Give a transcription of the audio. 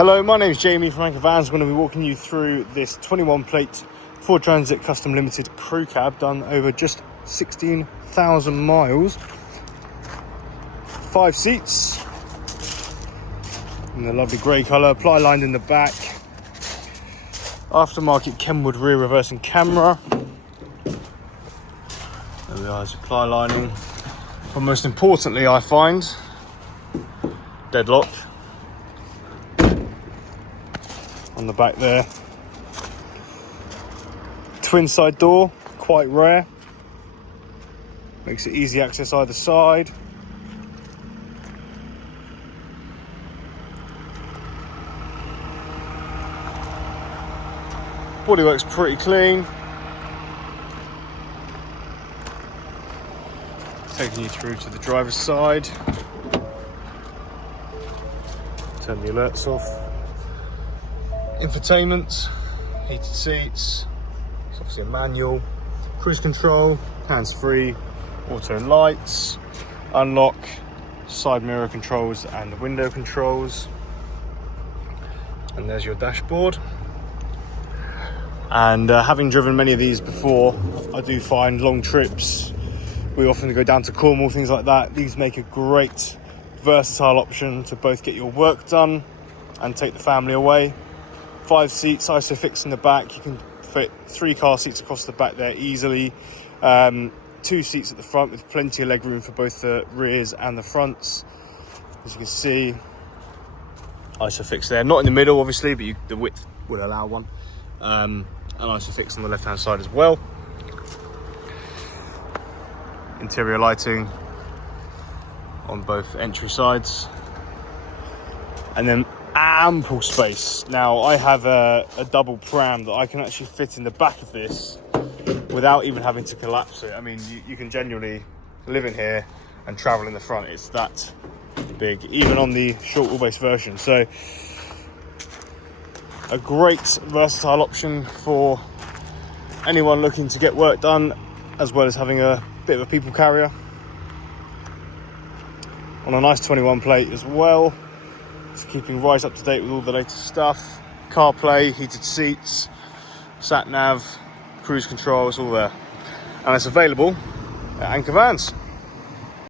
Hello, my name is Jamie from Anchor Vans. I'm going to be walking you through this 21 plate Ford Transit Custom Limited crew cab done over just 16,000 miles. 5 seats in the lovely grey colour, ply lined in the back, aftermarket Kenwood rear reversing camera. There we are, supply lining. But most importantly, I find deadlock on the back there. Twin side door, quite rare. Makes it easy access either side. Bodywork's pretty clean. Taking you through to the driver's side. Turn the alerts off. Infotainment, heated seats, it's obviously a manual, cruise control, hands-free, auto lights, unlock, side mirror controls and window controls. And there's your dashboard. And having driven many of these before, I do find long trips, we often go down to Cornwall, things like that. These make a great versatile option to both get your work done and take the family away. 5 seats, ISOFIX in the back. You can fit 3 car seats across the back there easily. 2 seats at the front with plenty of leg room for both the rears and the fronts. As you can see, ISOFIX there. Not in the middle, obviously, but the width would allow one. And ISOFIX on the left-hand side as well. Interior lighting on both entry sides. And then ample space. Now I have a double pram that I can actually fit in the back of this without even having to collapse it. I mean, you can genuinely live in here and travel in the front. It's that big, even on the short wheelbase version. So a great versatile option for anyone looking to get work done, as well as having a bit of a people carrier. On a nice 21 plate as well. It's keeping right up to date with all the latest stuff. CarPlay, heated seats, sat nav, cruise control, it's all there. And it's available at Anchor Vans.